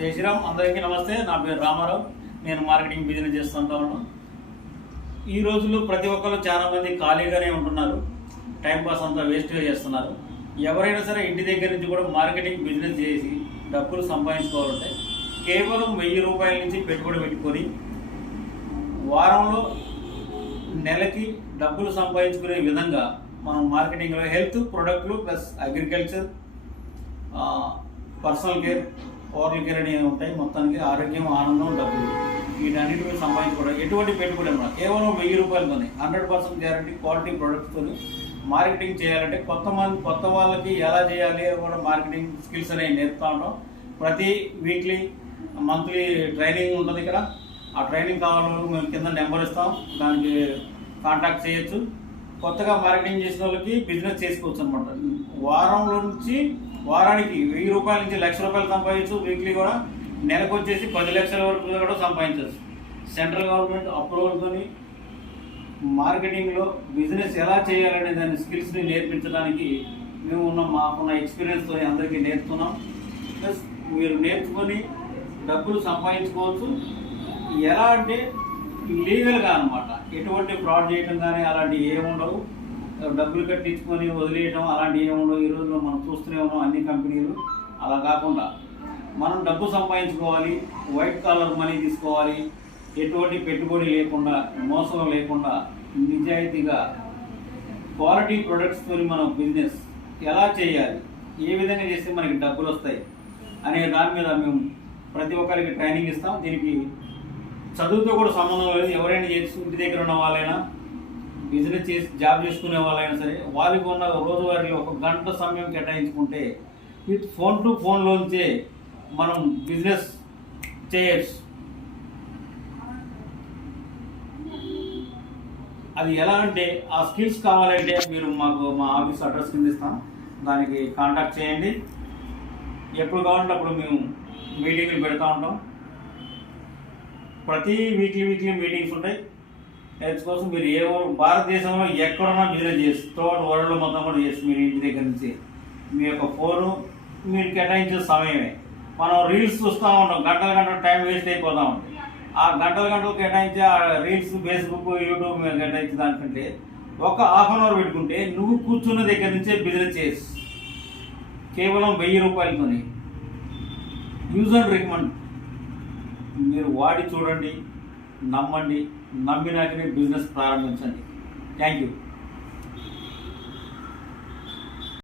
జై శ్రీరామ్. అందరికీ నమస్తే. నా పేరు రామారావు. నేను మార్కెటింగ్ బిజినెస్ చేస్తుంటాను. ఈ రోజుల్లో ప్రతి ఒక్కరు చాలా మంది ఖాళీగానే ఉంటున్నారు. టైంపాస్ అంతా వేస్ట్గా చేస్తున్నారు. ఎవరైనా సరే ఇంటి దగ్గర నుంచి కూడా మార్కెటింగ్ బిజినెస్ చేసి డబ్బులు సంపాదించుకోవాలంటే కేవలం 1000 రూపాయల నుంచి పెట్టుబడి పెట్టుకొని వారంలో నెలకి డబ్బులు సంపాదించుకునే విధంగా మనం మార్కెటింగ్లో హెల్త్ ప్రొడక్ట్లు plus agriculture, personal care, oral care అనేవి ఉంటాయి. మొత్తానికి ఆరోగ్యం, ఆనందం, డబ్బులు వీటన్నిటి మీద సంపాదించుకోవడం ఎటువంటి పెట్టుబడి అన్నమాట. కేవలం 1000 రూపాయలతోనే 100% గ్యారంటీ క్వాలిటీ ప్రొడక్ట్స్తో మార్కెటింగ్ చేయాలంటే కొత్త వాళ్ళకి ఎలా చేయాలి కూడా మార్కెటింగ్ స్కిల్స్ అనేవి నేర్పుతూ ఉంటాం. ప్రతి వీక్లీ మంత్లీ ట్రైనింగ్ ఉంటుంది ఇక్కడ. ఆ ట్రైనింగ్ కావాలని మేము కింద నెంబర్ ఇస్తాం, దానికి కాంటాక్ట్ చేయొచ్చు. కొత్తగా మార్కెటింగ్ చేసిన వాళ్ళకి బిజినెస్ చేసుకోవచ్చు అనమాట. వారంలో నుంచి వారానికి 1000 రూపాయల నుంచి 1,00,000 రూపాయలు సంపాదించు. వీక్లీ కూడా నెలకు వచ్చేసి 10 లక్షల వరకు కూడా సంపాదించవచ్చు. సెంట్రల్ గవర్నమెంట్ అప్రూవల్తో మార్కెటింగ్లో బిజినెస్ ఎలా చేయాలనే దాని స్కిల్స్ని నేర్పించడానికి మేము మాకున్న ఎక్స్పీరియన్స్తో అందరికీ నేర్పుతున్నాం. ప్లస్ మీరు నేర్చుకొని డబ్బులు సంపాదించుకోవచ్చు. ఎలా అంటే లీగల్గా అనమాట. ఎటువంటి ఫ్రాడ్ చేయడం కానీ అలాంటివి ఏముండవు. డబ్బులు కట్టించుకొని వదిలేయడం అలాంటివి ఏముండవు. ఈ రోజుల్లో మనం చూస్తూనే ఉన్నాం అన్ని కంపెనీలు. అలా కాకుండా మనం డబ్బు సంపాదించుకోవాలి, వైట్ కాలర్ మనీ తీసుకోవాలి, ఎటువంటి పెట్టుబడి లేకుండా, మోసం లేకుండా, నిజాయితీగా క్వాలిటీ ప్రొడక్ట్స్తో మనం బిజినెస్ ఎలా చేయాలి, ఏ విధంగా చేస్తే మనకి డబ్బులు వస్తాయి అనే దాని మీద మేము ప్రతి ఒక్కరికి ట్రైనింగ్ ఇస్తాం. దీనికి చదువుతో కూడా సంబంధం లేదు. ఎవరైనా ఇంటి దగ్గర ఉన్న వాళ్ళైనా, బిజినెస్ చేసి జాబ్ చేసుకునే వాళ్ళైనా సరే, వాళ్ళకి ఉన్న రోజువారీలో 1 గంట సమయం కేటాయించుకుంటే విత్ ఫోన్ టు ఫోన్లోంచే మనం బిజినెస్ చేయొచ్చు. అది ఎలా అంటే ఆ స్కిల్స్ కావాలంటే మీరు మాకు మా ఆఫీస్ అడ్రస్ కింద ఇస్తాం, దానికి కాంటాక్ట్ చేయండి. ఎప్పుడు కావాలంటే అప్పుడు మేము మీటింగ్లు పెడతా ఉంటాం. ప్రతి వీక్లీ మీటింగ్స్ ఉంటాయి. హెల్త్ కోసం మీరు భారతదేశంలో ఎక్కడున్నా బిజినెస్ చేసి త్రూఅవుట్ వరల్డ్లో మొత్తం కూడా చేసి మీరు ఇంటి దగ్గర నుంచి మీ యొక్క ఫోను మీరు కేటాయించే సమయమే. మనం రీల్స్ చూస్తూ ఉంటాం, గంటల టైం వేస్ట్ అయిపోతూ ఉంటుంది. ఆ గంటలు కేటాయించే ఆ రీల్స్, ఫేస్బుక్, యూట్యూబ్ మీద కేటాయించే దానికంటే ఒక హాఫ్ అన్ అవర్ పెట్టుకుంటే నువ్వు కూర్చున్న దగ్గర నుంచే బిజినెస్ చేసి కేవలం 1000 రూపాయలతోని యూజ్ అండ్ రికమెండ్ మీరు వాడి చూడండి, నమ్మండి, నమ్మినాకనే బిజినెస్ ప్రారంభించండి. Thank you.